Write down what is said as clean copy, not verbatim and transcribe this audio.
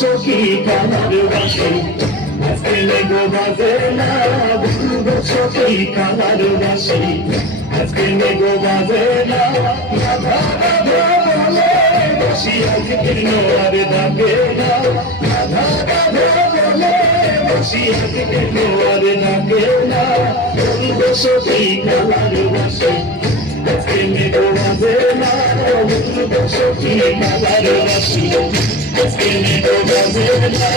সখী কানার বাসে আজকে নেগো বাজে না, বলবো সখী কানার বাসে আজকে নেগো বাজে না। রাধা রাধা বলে বসি আজকে নোয়ার ডাকে না, রাধা রাধা বলে বসি আজকে নোয়ার ডাকে না। বলবো সখী কানার বাসে আজকে নেগো বাজে না, বলবো সখী কানার বাসে আজকে নেগো বাজে না।